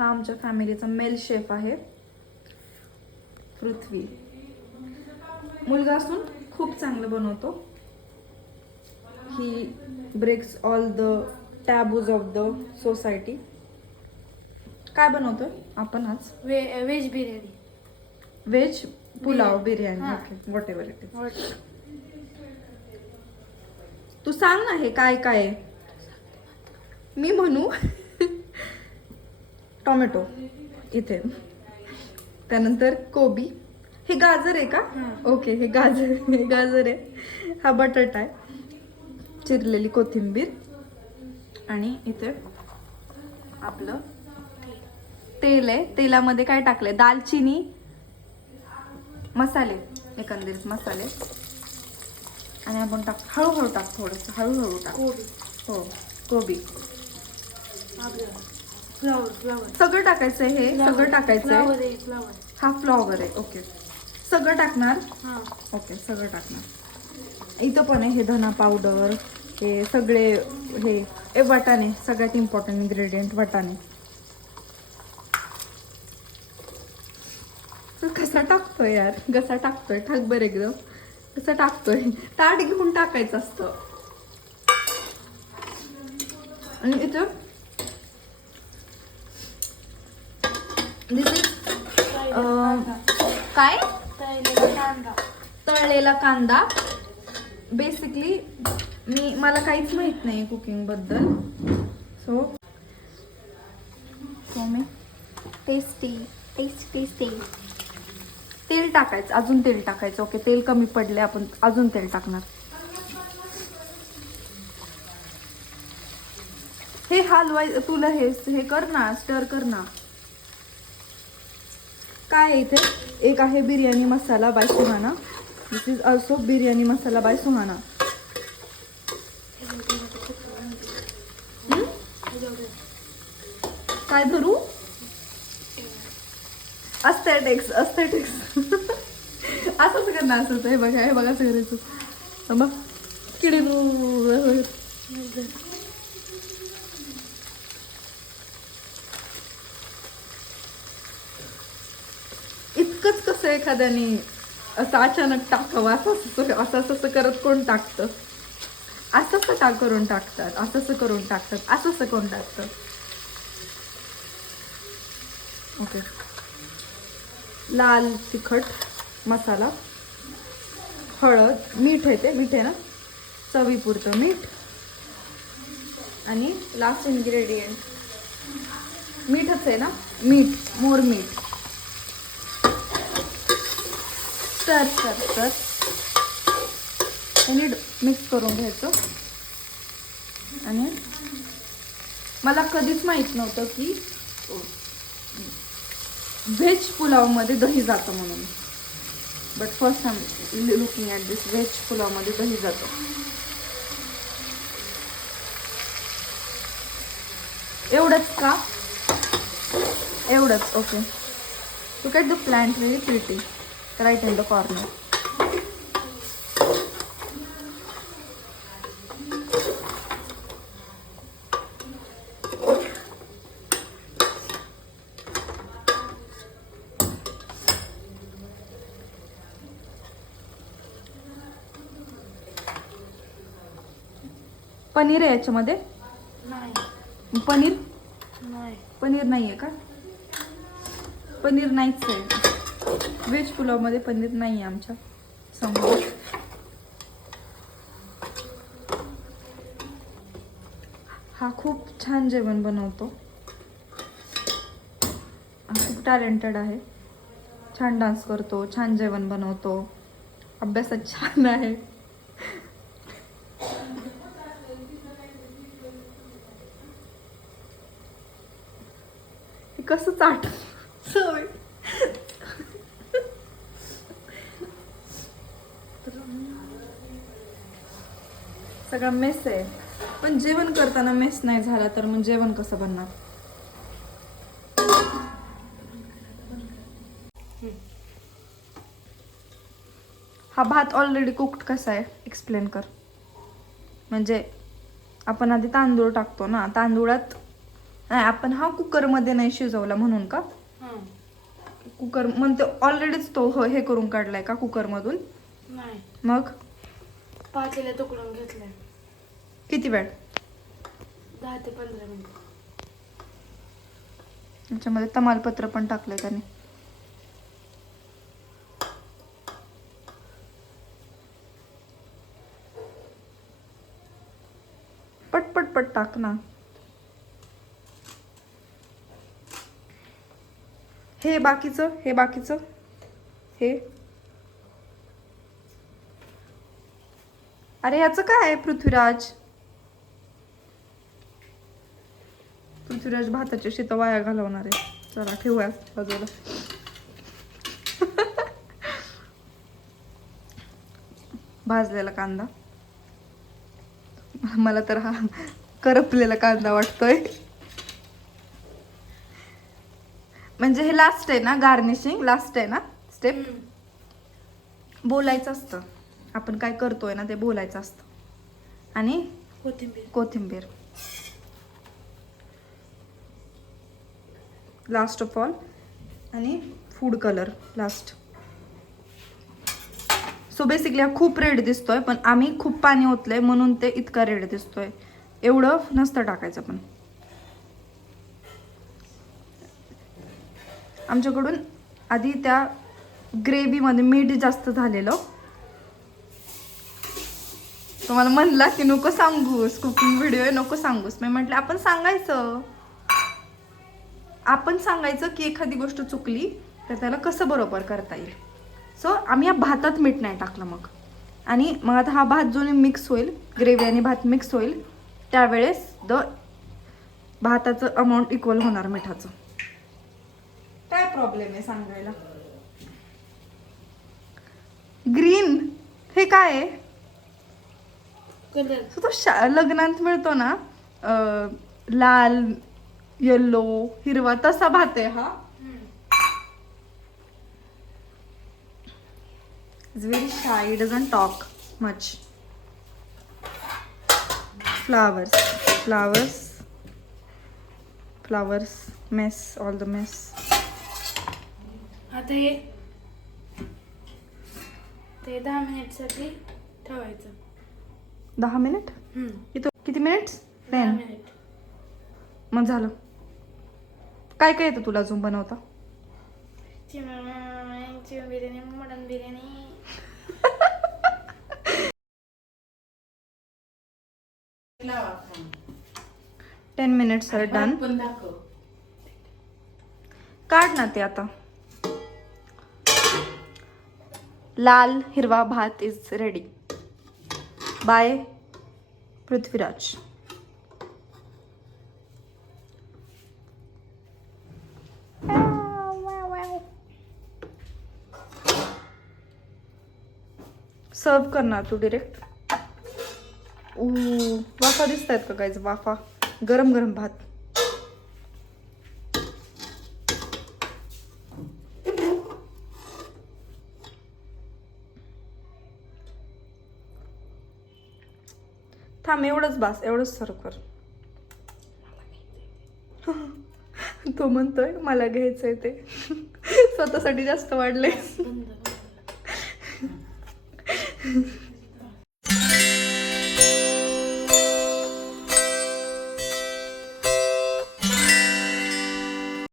हा आमच्या फॅमिलीचा मेल शेफ आहे, पृथ्वी. मुलगा असून खूप चांगलं बनवतो. ही breaks all the taboos of the society. काय बनवतोय आपण आज? व्हेज बिर्याणी. व्हेज पुलाव बिर्याणी. हा. Okay, whatever it is. तू सांग ना हे काय काय आहे. मी म्हणू टोमॅटो इथे, त्यानंतर कोबी. हे गाजर आहे का? ओके, हे गाजर आहे. हा बटाटा आहे, चिरलेली कोथिंबीर. आणि इथे आपलं तेल आहे. तेलामध्ये काय टाकलंय? दालचिनी, मसाले, एकंदरीत मसाले. आणि आपण हळूहळू टाक, थोडंसं हळूहळू टाक. हो, कोबी. फ्लावर सगळं टाकायचं आहे. हे सगळं टाकायचं आहे. फ्लावर. हा फ्लॉवर आहे. ओके, सगळं टाकणार. हा. ओके, सगळं टाकणार. इथं पण आहे हे धना पावडर, हे सगळे. हे वाटाणे, सगळ्यात इम्पॉर्टंट इन्ग्रेडियंट वाटाणे. तू कसा टाकतोय यार? कसा टाकतोय? टाक बरं एकदम. कसं टाकतोय? ताट घेऊन टाकायचं असतं. आणि इथं दिस इज काय? तळलेला कांदा. बेसिकली मला काहीच माहित नाही कुकिंग बद्दल. सो मी टेस्टी. तेल टाकायचं, अजून तेल टाकायचं. ओके, तेल कमी पडले, आपण अजून तेल टाकणार. हे हलवाय तुला हे कर ना, स्टर कर ना. काय आहे इथे? एक आहे biryani masala by Suhana. This is also biryani masala by Suhana. काय धरू? अस्थेटिक्स. असंच करणार असं. हे बघा, हे बघा, असं करायचं. मग किडे इतकंच कसं एखाद्याने असं अचानक टाकावं? असं करत कोण टाकतं? असं करून टाकतात. असं करून टाकतात. ओके, लाल तिखट मसाला, हळद, मीठ आहे. ते मीठ आहे ना, चवीपुरतं मीठ. आणि लास्ट इन्ग्रेडियंट मीठच आहे ना, मोर मीठ. स्टर आणि मिक्स करून घ्यायचं. आणि मला कधीच माहित नव्हतं की व्हेज पुलावमध्ये दही जातं म्हणून. But first time looking at this. Veg पुलावमध्ये दही जातं. एवढंच का? एवढंच. Okay. Look at the plant, very pretty, right in the corner. Paneer आहे याच्यामध्ये? नाही. पनीर नाहीये का? पनीर नाहीच आहे व्हेज पुलावमध्ये. पनीर नाही आहे आमच्या समोर. हा खूप छान जेवण बनवतो. खूप टॅलेंटेड आहे. छान डान्स करतो, छान जेवण बनवतो, अभ्यासात छान आहे. कसं चाट सवय. सगळं मेस आहे. पण जेवण करताना मेस नाही झाला तर मग जेवण कसं बनणार? हा भात ऑलरेडी कुक्ड कसा आहे एक्सप्लेन कर. म्हणजे आपण आधी तांदूळ टाकतो ना, तांदूळात नाही आपण हा कुकरमध्ये नाही शिजवला म्हणून का? हां. कुकर म्हणते ऑलरेडीच तो हे करून काढलाय का कुकरमधून? नाही. मग पातेल्यात तुकडून घेतलंय. किती वेळ? 10 ते 15 मिनिटं. त्याच्यामध्ये तमालपत्र पण टाकलंय त्याने. पट टाक ना. हे बाकीचं हे अरे याचं काय आहे? पृथ्वीराज भाताची शीत वाया घालवणार आहे. चला ठेवूया बाजूला. भाजलेला कांदा, मला तर हा करपलेला कांदा वाटतोय. म्हणजे हे लास्ट आहे ना, गार्निशिंग लास्ट आहे ना स्टेप. बोलायचं असतं आपण काय करतोय ना, ते बोलायचं असतं. आणि कोथिंबीर लास्ट ऑफ ऑल, आणि food colour last. So basically हा खूप रेड दिसतोय, पण आम्ही खूप पाणी ओतलंय म्हणून ते इतका रेड दिसतोय. एवढं नसतं टाकायचं. पण आमच्याकडून आधी त्या ग्रेव्हीमध्ये मीठ जास्त झालेलं. तुम्हाला म्हणला की नको सांगूस, कुकिंग व्हिडिओ आहे नको सांगूस. मी म्हटलं आपण सांगायचं की एखादी गोष्ट चुकली तर त्याला कसं बरोबर करता येईल. सो आम्ही या भातात मीठ नाही टाकलं. मग आता हा भात जो मिक्स होईल, ग्रेव्ही आणि भात मिक्स होईल, त्यावेळेस भाताचं अमाऊंट इक्वल होणार मिठाचं. काय प्रॉब्लेम आहे सांगायला? ग्रीन हे काय आहे? कलर. तो लग्नात मिळतो ना, लाल, येल्लो, हिरवा, तसा भात आहे हा. It's very shy, it doesn't talk much. Flowers mess, all the mess. आता ते 10 मिनिटसाठी ठेवायचं. 10 मिनिट? किती मिनिट्स? 10 मिनिट. मग झालं. काय काय येतं तुला अजून बनवता? Chicken biryani, mutton biryani. 10 minutes are done. काढ ना ते आता. लाल हिरवा भात इज रेडी बाय पृथ्वीराज. सर्व करणार तू डिरेक्ट. वाफा दिसत आहेत का काहीच? वाफा, गरम गरम भात. थांब, एवढंच बास, एवढंच सर्व कर. तो म्हणतोय मला घ्यायचंय ते. स्वतःसाठी जास्त वाढले.